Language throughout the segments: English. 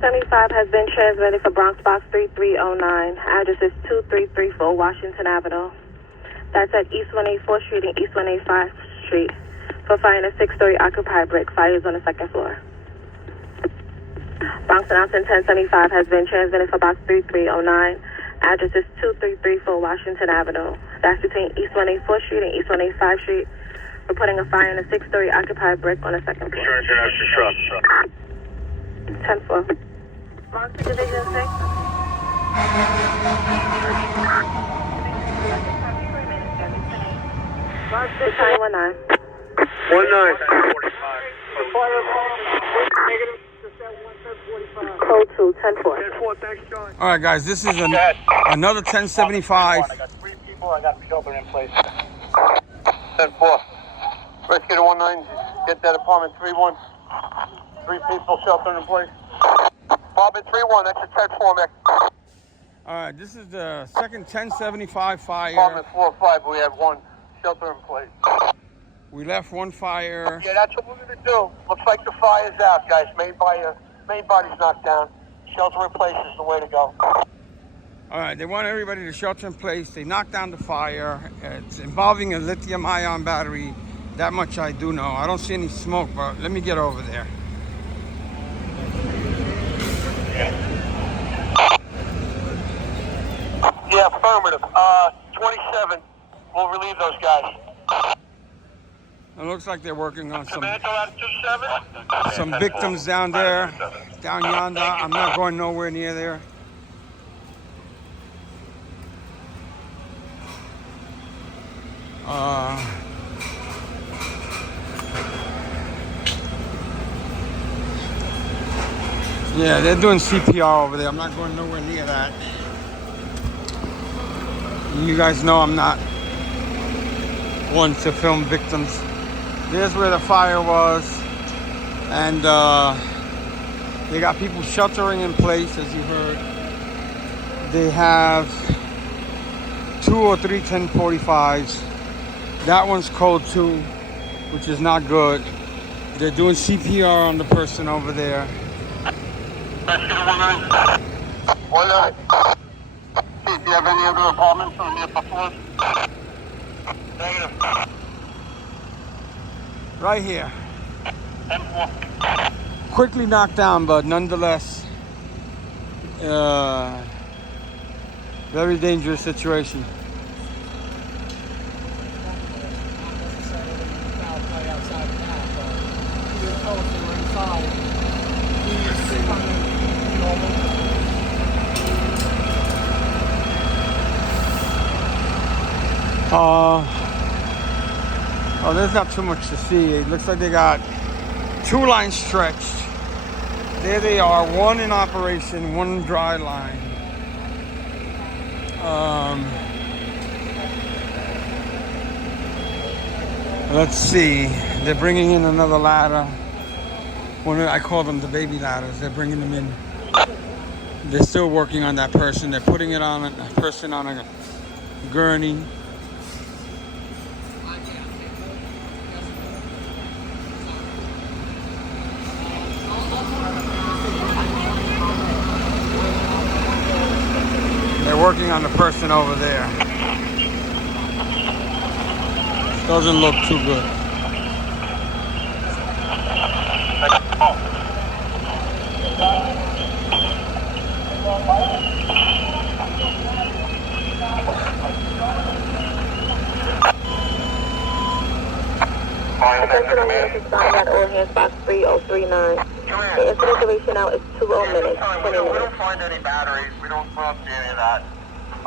1075 has been transmitted for Bronx Box 3309. Address is 2334 Washington Avenue. That's at East 184th Street and East 185th Street. For fire in a 6-story occupied brick. Fire is on the second floor. Bronx announcement 1075 has been transmitted for Box 3309. Address is 2334 Washington Avenue. That's between East 184th Street and East 185th Street. Reporting a fire in a 6-story occupied brick on the second floor. Insurance, you're extra truck. 10-4. Bronx Division 6. Bronx Division 19. 19. Code 2, 10-4. 10-4, thanks, John. All right, guys, this is another 1075. I got 3 people, I got shelter in place. 10-4. Rescue to 19, get that apartment 3-1. 3 people sheltering in place. Apartment 3-1, that's a 10-4, Mick. All right, this is the second 1075 fire. Apartment 4-5, we have 1 shelter in place. We left 1 fire. Yeah, that's what we're gonna do. Looks like the fire's out, guys. Main body's knocked down. Shelter in place is the way to go. All right, they want everybody to shelter in place. They knocked down the fire. It's involving a lithium-ion battery. That much I do know. I don't see any smoke, but let me get over there. Yeah, affirmative. 27. We'll relieve those guys. It looks like they're working on Commando out of 27. some victims down there, down yonder. I'm not going nowhere near there. Yeah, they're doing CPR over there. I'm not going nowhere near that. You guys know I'm not one to film victims. There's where the fire was, and they got people sheltering in place, as you heard. They have 2 or 3 1045s. That one's code 2, which is not good. They're doing CPR on the person over there. 1-9. See if you have any other apartments on the upper floors. Negative. Right here. 10-4. Quickly knocked down, but nonetheless, very dangerous situation. Oh, there's not too much to see. It looks like they got 2 lines stretched. There they are, 1 in operation, 1 dry line. Let's see. They're bringing in another ladder. I call them the baby ladders. They're bringing them in. They're still working on that person. They're putting it on a person on a gurney. They're working on the person over there. Doesn't look too good. Attention on units assigned at all hands box 3039. The incident duration now is 20 minutes. 20 We minutes. don't find any batteries. We don't see any of that. I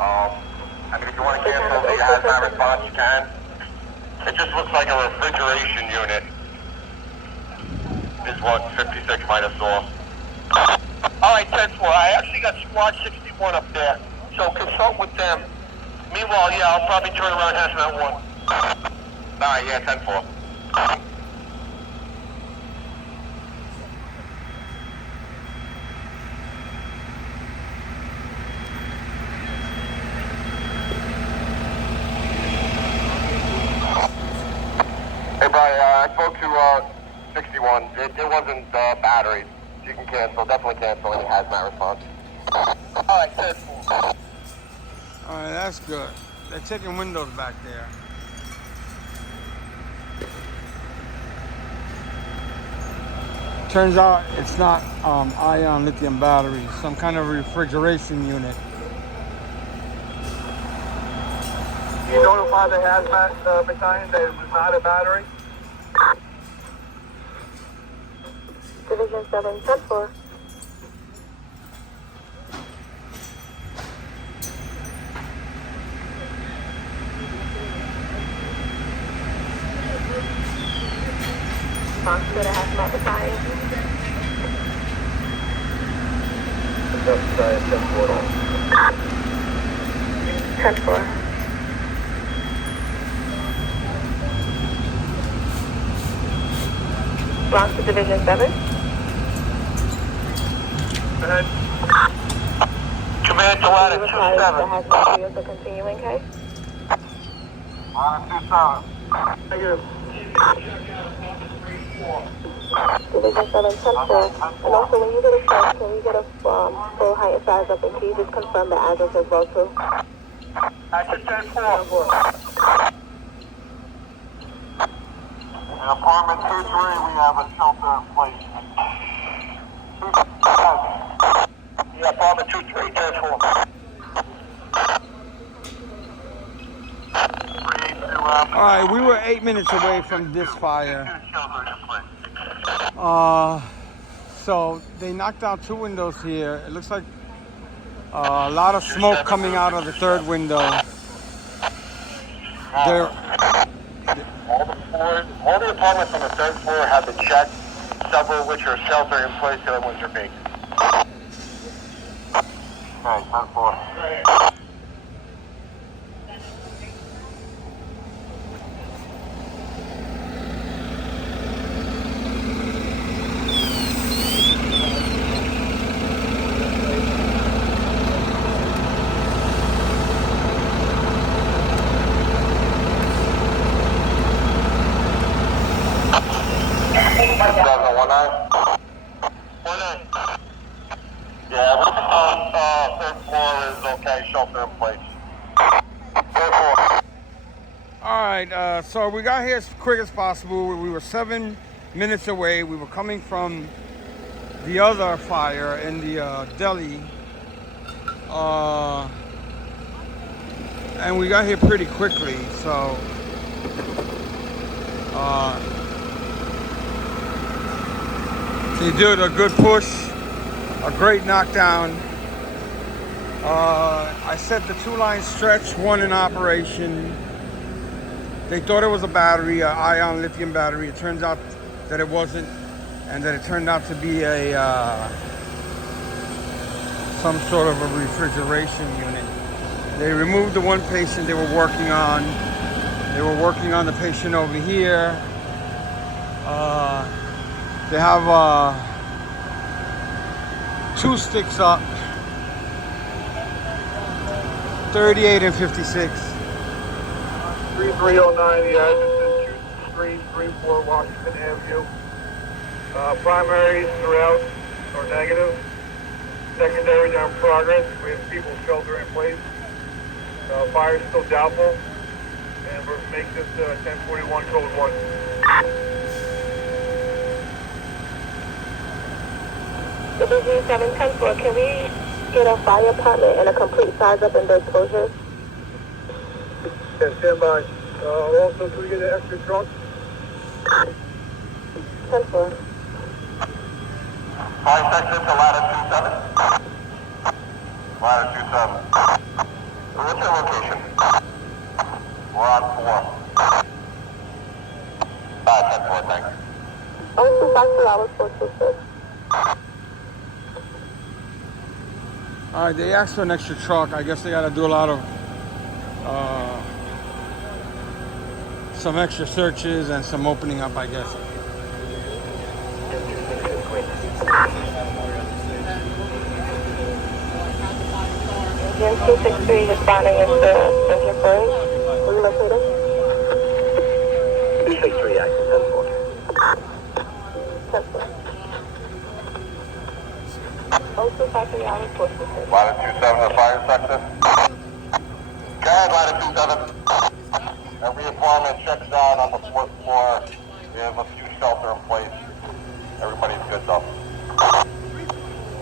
mean, if you want to cancel the hazmat response, you can. It just looks like a refrigeration unit is what 56 might have saw. All right, 10-4. I actually got squad 61 up there, so consult with them. Meanwhile, yeah, I'll probably turn around hazmat 1. All right, yeah, 10-4. Hey, Brian, I spoke to 61. It wasn't batteries. You can cancel. Definitely cancel any hazmat response. All right, 10-4. All right, that's good. They're taking windows back there. Turns out it's not ion lithium batteries, some kind of refrigeration unit. You notify the hazmat battalion that it was not a battery? Division 7, 10-4. Bronx to the hazmat battalion. That's 10-4. 10-4. Bronx to Division 7. Go ahead. Command to ladder The hazmat 27. field for continuing case. Ladder 27. Negative. Division 7, 10-4. And also, when you get a shot, can you get a full height and size up, and can you just confirm the address as well, too? Action 10-4. In apartment 2-3, we have a shelter in place. Yeah, apartment 2-3, 10-4. All right, we were 8 minutes away from this fire. So they knocked out 2 windows here. It looks like a lot of smoke coming out of the 3rd window. All the apartments on the 3rd floor have been checked, several of which are shelter in place, the other ones are vacant. Okay, 10-4. Yeah, third floor is okay, shelter in place. All right, so we got here as quick as possible. We were 7 minutes away. We were coming from the other fire in the deli. And we got here pretty quickly, so they did a good push, a great knockdown. I set the 2-line stretch, 1 in operation. They thought it was a battery, an ion lithium battery. It turns out that it wasn't, and that it turned out to be a some sort of a refrigeration unit. They removed the 1 patient they were working on. They were working on the patient over here. They have 2 sticks up, 38 and 56. 3309, the address is 2334 Washington Avenue. Primaries throughout are negative. Secondaries are in progress. We have people shelter in place. Fire is still doubtful. And we're making this 1041 code 1. Division 7, 10-4. Can we get a fire department and a complete size up in the exposure? Yeah, stand by. Also, can we get an extra truck? 10-4. 5 seconds to ladder 27. Ladder 27. What's your location? We're on 4. 5-10-4, thanks. 0252 hours 426. All right, they asked for an extra truck. I guess they got to do a lot of some extra searches and some opening up, I guess. Jim 263 responding as the engine burns. Will you locate us? 263, action 10-4. 10-4. Latitude 7 to fire sector. Go ahead, Latitude 7. Every apartment checks out on the 4th floor. We have a few shelter in place. Everybody's good though.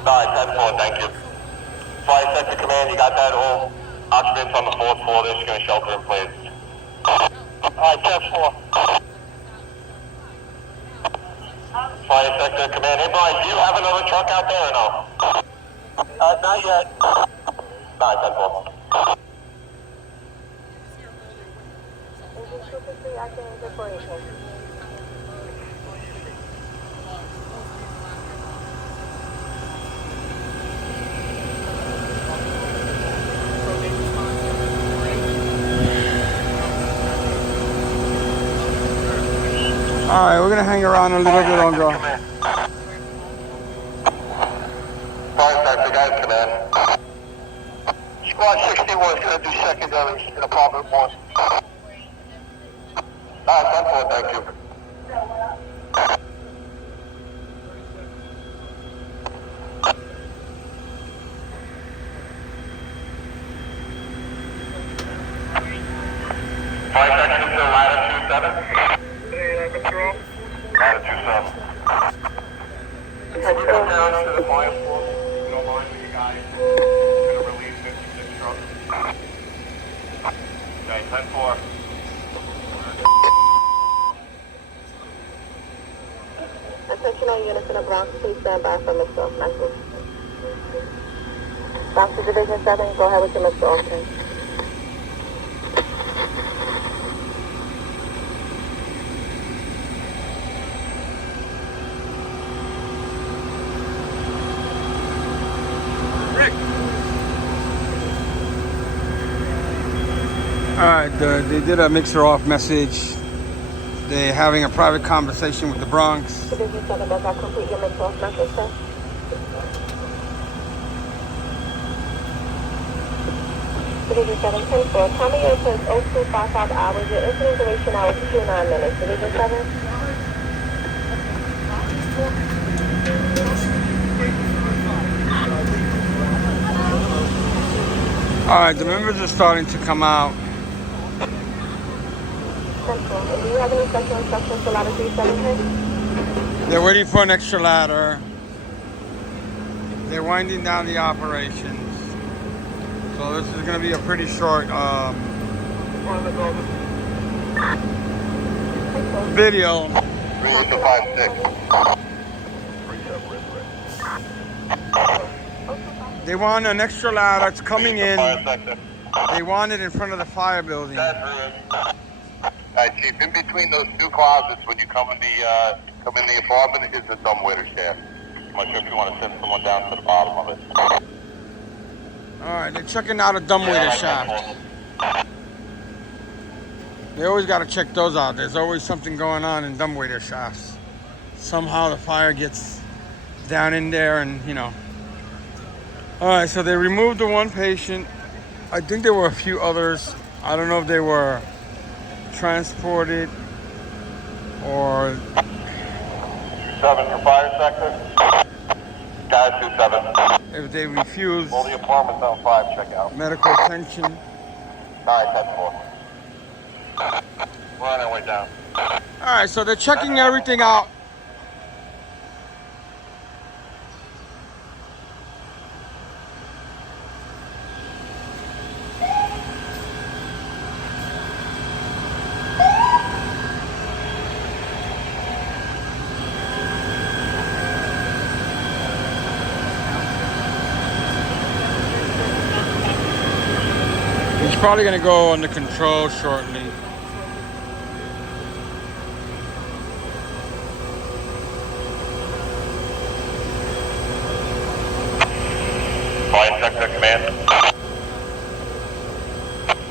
Alright, 10 floor, thank you. Fire sector command, you got that? All occupants on the 4th floor, they're just going to shelter in place. Alright, 10 floor. Fire sector command. Hey Brian, do you have another truck out there or no? Not yet. Alright, 10 floor. All right, we're gonna hang around a little bit longer. Fire sector, guys, command. Squad 61 is going to do secondaries in apartment 1. Alright, 10 floor, thank you. Fire section to latitude 7. Latitude 7. Can you come down to the fire floor? If you don't mind, with you guys. Going to release 56 trucks. Okay, 10 floor. Attention all units in the Bronx, please stand by for Mr. Message. Bronx Division 7, go ahead with your Mr. Austin. All right, they did a mixer off message. They're having a private conversation with the Bronx. Division 7, does that complete your mix off message, sir? Division 7, 10-4. Time of your says 0255 hours. Your incident duration hours 29 minutes. Division 7. All right, the members are starting to come out. 10-4. And do you have any special instructions for latitude 7 here? They're waiting for an extra ladder. They're winding down the operations. So this is going to be a pretty short video. 3-5-6. They want an extra ladder. It's coming in. They want it in front of the fire building. Alright, Chief, in between those two closets when you come in the apartment is the dumbwaiter shaft. I'm not sure if you want to send someone down to the bottom of it. Alright, they're checking out a dumbwaiter shaft. They always got to check those out. There's always something going on in dumbwaiter shafts. Somehow the fire gets down in there and, you know. Alright, so they removed the one patient. I think there were a few others. I don't know if they were transported or 7 for fire sector. Guys, 2-7. if they refused All the apartments on 5 check out. medical attention. 9-10-4. We're on our way down. Alright, so they're checking everything out. He's probably going to go under control shortly. Fire sector command.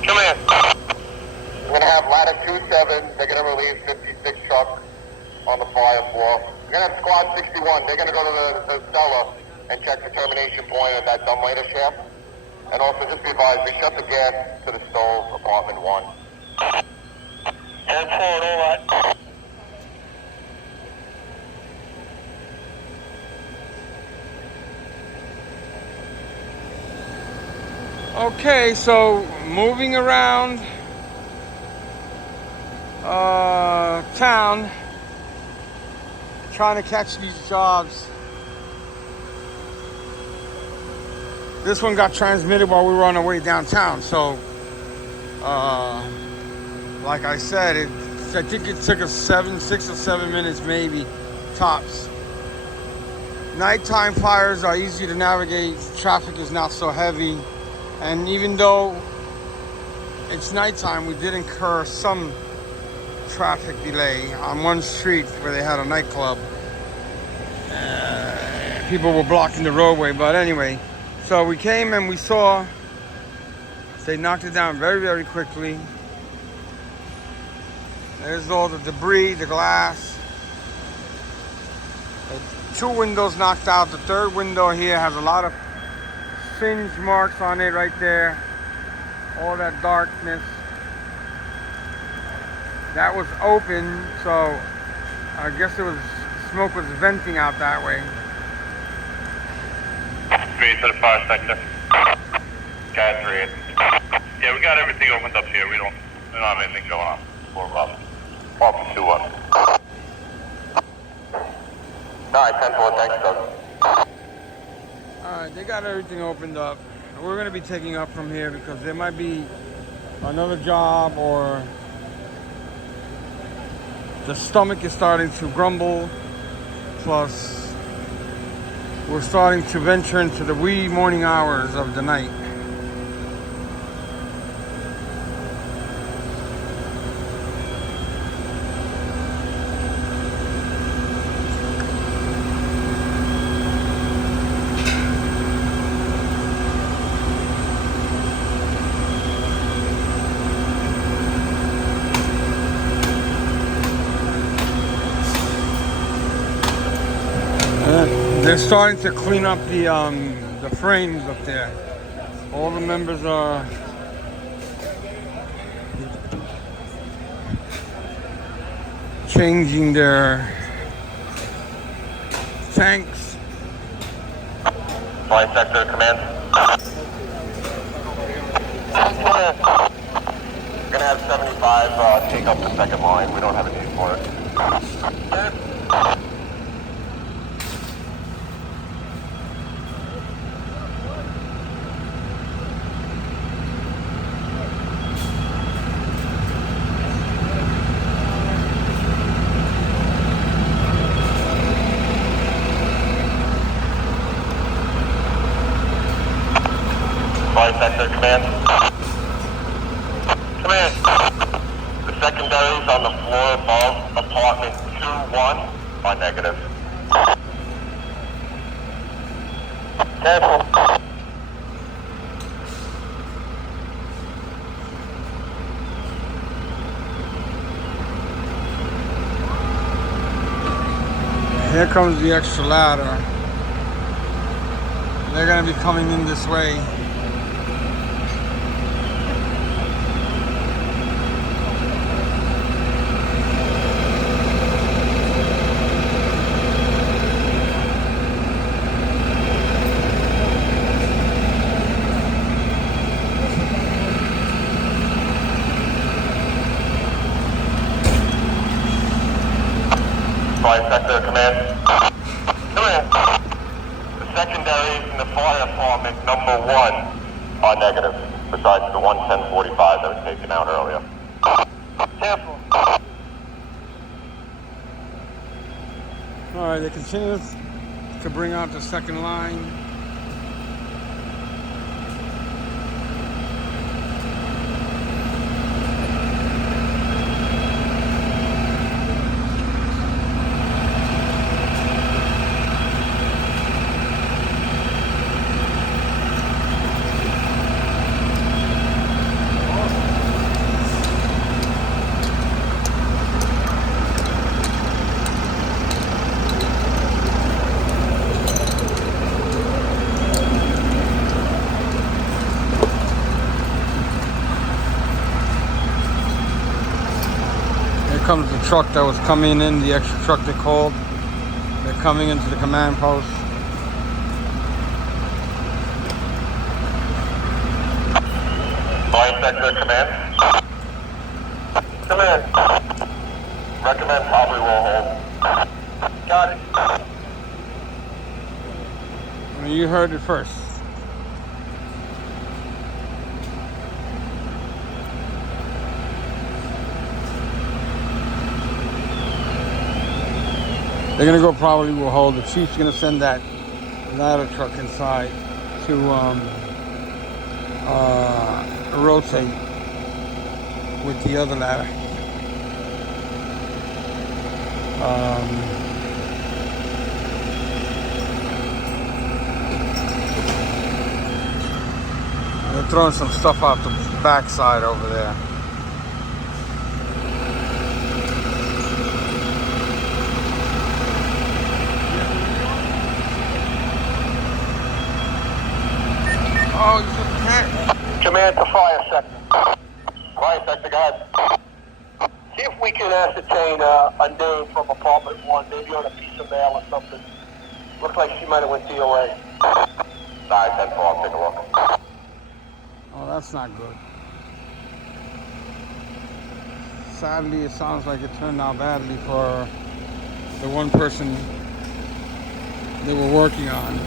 Command. We're going to have latitude 7. They're going to release 56 trucks on the fire floor. We're going to have squad 61. They're going to go to the cellar and check the termination point of that dumbwaiter shaft. And also just be advised, we shut the gas to the stove, apartment 1. 10-4, all right. Okay, so moving around town, trying to catch these jobs. This one got transmitted while we were on our way downtown, so like I said, I think it took us 6 or 7 minutes maybe, tops. Nighttime fires are easy to navigate, traffic is not so heavy, and even though it's nighttime, we did incur some traffic delay on one street where they had a nightclub. People were blocking the roadway, but anyway, so we came and we saw they knocked it down very, very quickly. There's all the debris, the glass. 2 windows knocked out. The 3rd window here has a lot of singe marks on it right there. All that darkness. That was open, so I guess it was smoke was venting out that way. Three to the fire sector. Cat 3. Yeah, we got everything opened up here. We don't have anything going on. 4 up. Off 2-1. Alright, 10-4, thanks, Doug. Alright, they got everything opened up. We're going to be taking up from here because there might be another job, or the stomach is starting to grumble. Plus, we're starting to venture into the wee morning hours of the night. They're starting to clean up the frames up there. All the members are changing their tanks. Flight sector command. We're gonna have 75 take up the 2nd line. We don't have a need for it. Flight sector command. Command. The secondaries on the floor above apartment 2-1 are negative. Careful. Here comes the extra ladder. They're going to be coming in this way. Flight sector command. Command. The secondaries in the fire apartment number 1 are negative, besides the 11045 that was taken out earlier. Careful. All right, they continue to bring out the 2nd line. Comes the truck that was coming in, the extra truck they called. They're coming into the command post. Sector Command. Command. Recommend probably will hold. Got it. Well, you heard it first. They're gonna go probably will hold. The chief's gonna send that ladder truck inside to rotate with the other ladder. They're throwing some stuff out the backside over there. Oh, you can't. Command to fire sector. Fire sector, go ahead. See if we can ascertain a name from apartment 1, maybe on a piece of mail or something. Looks like she might have went DOA. Sorry, 10-4, I'll take a look. Oh, that's not good. Sadly, it sounds like it turned out badly for the one person they were working on.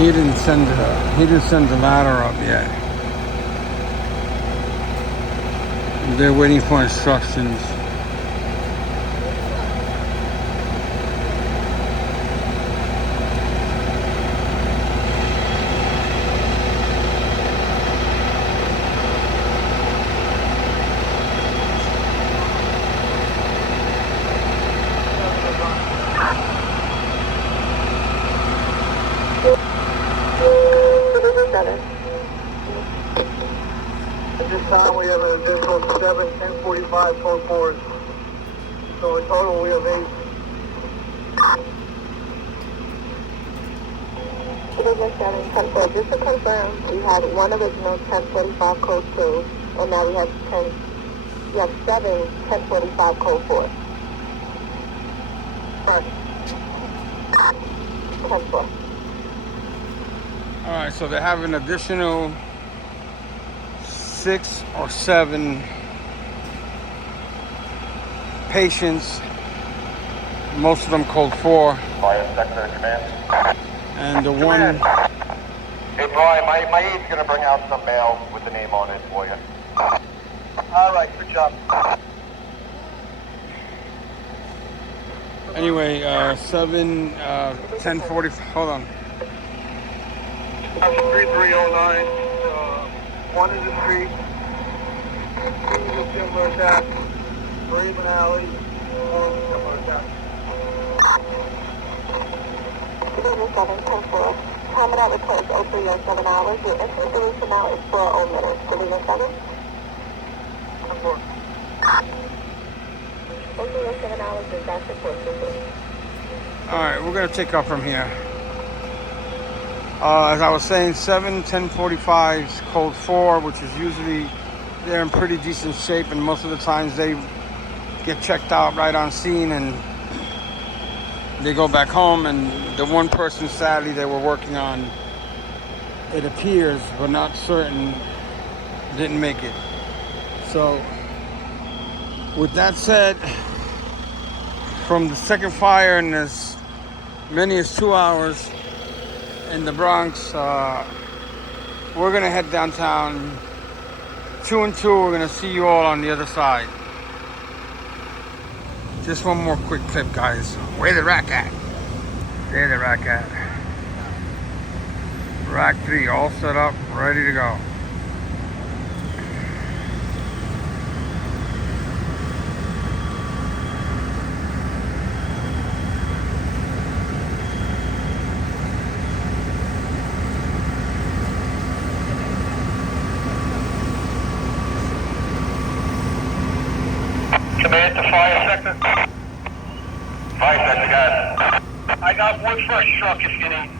He didn't send the ladder up yet. They're waiting for instructions. At this time, we have an additional 7 1045 code 4s. So in total, we have 8. Division 7, 10-4. Just to confirm, we had one original 1045 code 2, and now we have 7 1045 code 4. Right. 10-4. All right, so they have an additional 6 or 7 patients, most of them code 4, Fire sector command. and the one. Hey, Brian, my aide's going to bring out some mail with the name on it for you. All right, good job. Anyway, 7, 1040. Hold on. 3309, 1 in the street, 2 in the timber attack, 3 in an alley, 4 in the timber attack. Division 7, 10-4. Time it out returns 0307 hours. Your entry duration now is 40 minutes. Division 7? 10-4. 0307 hours is that support system. All right, we're gonna take off from here. As I was saying, 7 1045s code 4, which is usually they're in pretty decent shape, and most of the times they get checked out right on scene and they go back home. And the one person, sadly, they were working on, it appears but not certain, didn't make it. So with that said, from the second fire in as many as 2 hours in the Bronx, we're gonna head downtown. 2 and 2, we're gonna see you all on the other side. Just one more quick clip, guys. Where the rack at? There the rack at. Rack 3 all set up, ready to go. Clear to fire sector. Fire sector, guys. I got one fresh truck if you need.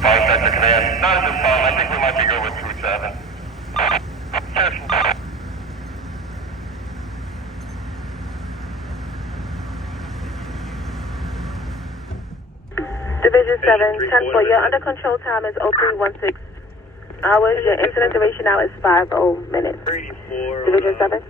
Fire sector command. Not at this time. I think we might be good with 2-7. Division 7, 10-4, your under control time is 0316 hours. Your incident duration now is 50 minutes. Division 7.